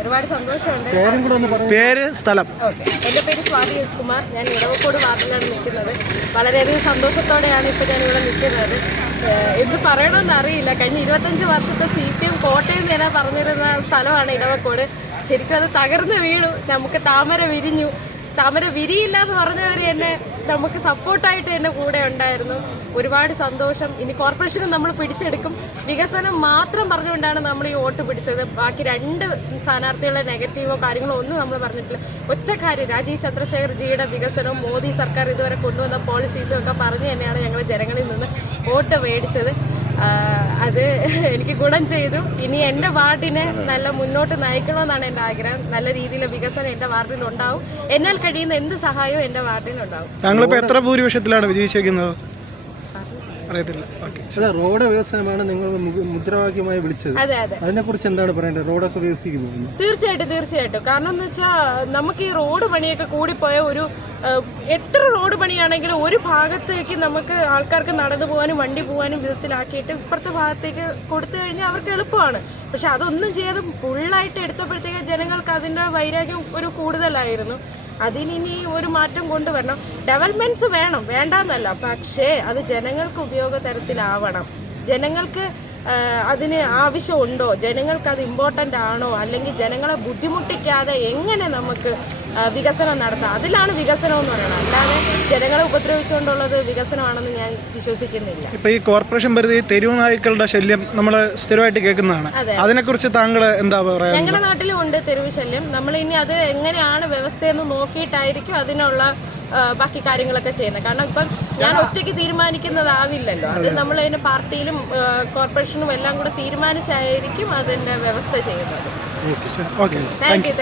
ഒരുപാട് സന്തോഷമുണ്ട്. പേര്, സ്ഥലം? എൻ്റെ പേര് സ്വാതി എസ് കുമാർ. ഞാൻ ഇടവക്കോട് വാർഡിലാണ് നിൽക്കുന്നത്. വളരെയധികം സന്തോഷത്തോടെയാണ് ഇപ്പോൾ ഞാനിവിടെ നിൽക്കുന്നത്. എന്ത് പറയണമെന്ന് അറിയില്ല. കഴിഞ്ഞ 25 വർഷത്തെ CPM കോട്ടയം ഞാൻ പറഞ്ഞിരുന്ന സ്ഥലമാണ് ഇടവക്കോട്. ശരിക്കും അത് തകർന്ന് വീണു. നമുക്ക് താമര വിരിഞ്ഞു. താമര വിരിയില്ല എന്ന് പറഞ്ഞവർ എന്നെ നമുക്ക് സപ്പോർട്ടായിട്ട് എൻ്റെ കൂടെ ഉണ്ടായിരുന്നു. ഒരുപാട് സന്തോഷം. ഇനി കോർപ്പറേഷനും നമ്മൾ പിടിച്ചെടുക്കും. വികസനം മാത്രം പറഞ്ഞുകൊണ്ടാണ് നമ്മൾ ഈ വോട്ട് പിടിച്ചത്. ബാക്കി 2 സ്ഥാനാർത്ഥികളുടെ നെഗറ്റീവോ കാര്യങ്ങളോ ഒന്നും നമ്മൾ പറഞ്ഞിട്ടില്ല. ഒറ്റ കാര്യം, രാജീവ് ചന്ദ്രശേഖർ ജിയുടെ വികസനവും മോദി സർക്കാർ ഇതുവരെ കൊണ്ടുവന്ന പോളിസീസും ഒക്കെ പറഞ്ഞ് തന്നെയാണ് ഞങ്ങൾ ജനങ്ങളിൽ നിന്ന് വോട്ട് മേടിച്ചത്. അത് എനിക്ക് ഗുണം ചെയ്തു. ഇനി എൻ്റെ വാർഡിനെ നല്ല മുന്നോട്ട് നയിക്കണമെന്നാണ് എൻ്റെ ആഗ്രഹം. നല്ല രീതിയിലെ വികസനം എൻ്റെ വാർഡിലുണ്ടാവും. എന്നാൽ കഴിയുന്ന എന്ത് സഹായവും എൻ്റെ വാർഡിനുണ്ടാവും. താങ്കളിപ്പോൾ എത്ര ഭൂരിപക്ഷത്തിലാണ് വിജയിച്ചിരിക്കുന്നത്? അറിയത്തില്ല. റോഡ് വികസനമാണ് നിങ്ങൾ മുദ്രാവാക്യമായി വിളിച്ചത്. അതെ. അതിനെ കുറിച്ച് എന്താണ് പറയേണ്ടത്? റോഡൊക്കെ വികസിക്കുന്നു. തീർച്ചയായിട്ടും. കാരണം എന്ന് വെച്ചാൽ നമുക്ക് ഈ റോഡ് പണിയൊക്കെ കൂടിപ്പോയ എത്ര റോഡ് പണിയാണെങ്കിലും ഒരു ഭാഗത്തേക്ക് നമുക്ക് ആൾക്കാർക്ക് നടന്നു പോകാനും വണ്ടി പോകാനും വിധത്തിലാക്കിയിട്ട് ഇപ്പുറത്തെ ഭാഗത്തേക്ക് കൊടുത്തു കഴിഞ്ഞാൽ അവർക്ക് എളുപ്പമാണ്. പക്ഷെ അതൊന്നും ചെയ്യാതെ ഫുള്ളായിട്ട് എടുത്തപ്പോഴത്തേക്ക് ജനങ്ങൾക്ക് അതിൻ്റെ വൈരാഗ്യം കൂടുതലായിരുന്നു. അതിനി ഒരു മാറ്റം കൊണ്ടുവരണം. ഡെവലപ്മെൻറ്റ്സ് വേണം, വേണ്ടെന്നല്ല. പക്ഷേ അത് ജനങ്ങൾക്ക് ഉപയോഗതരത്തിലാവണം. ജനങ്ങൾക്ക് അതിന് ആവശ്യമുണ്ടോ, ജനങ്ങൾക്ക് അത് ഇമ്പോർട്ടൻ്റ് ആണോ, അല്ലെങ്കിൽ ജനങ്ങളെ ബുദ്ധിമുട്ടിക്കാതെ എങ്ങനെ നമുക്ക് വികസനം നടത്താം, അതിലാണ് വികസനം എന്ന് പറയുന്നത്. അല്ലാതെ ജനങ്ങളെ ഉപദ്രവിച്ചുകൊണ്ടുള്ളത് വികസനമാണെന്ന് ഞാൻ വിശ്വസിക്കുന്നില്ല. ഇപ്പോൾ ഈ കോർപ്പറേഷൻ പരിധി തെരുവ് നായ്ക്കളുടെ ശല്യം നമ്മൾ സ്ഥിരമായിട്ട് കേൾക്കുന്നതാണ്. അതിനെക്കുറിച്ച് താങ്കൾ എന്താ പറയുക? ഞങ്ങളുടെ നാട്ടിലും ഉണ്ട് തെരുവ് ശല്യം. നമ്മൾ ഇനി അത് എങ്ങനെയാണ് വ്യവസ്ഥയെന്ന് നോക്കിയിട്ടായിരിക്കും അതിനുള്ള ബാക്കി കാര്യങ്ങളൊക്കെ ചെയ്യുന്നത്. കാരണം ഇപ്പം ഞാൻ ഒറ്റയ്ക്ക് തീരുമാനിക്കുന്നതാവില്ലല്ലോ. അത് നമ്മൾ അതിന് പാർട്ടിയിലും കോർപ്പറേഷനും എല്ലാം കൂടെ തീരുമാനിച്ചായിരിക്കും അതിൻ്റെ വ്യവസ്ഥ ചെയ്യുന്നത്. Thank you.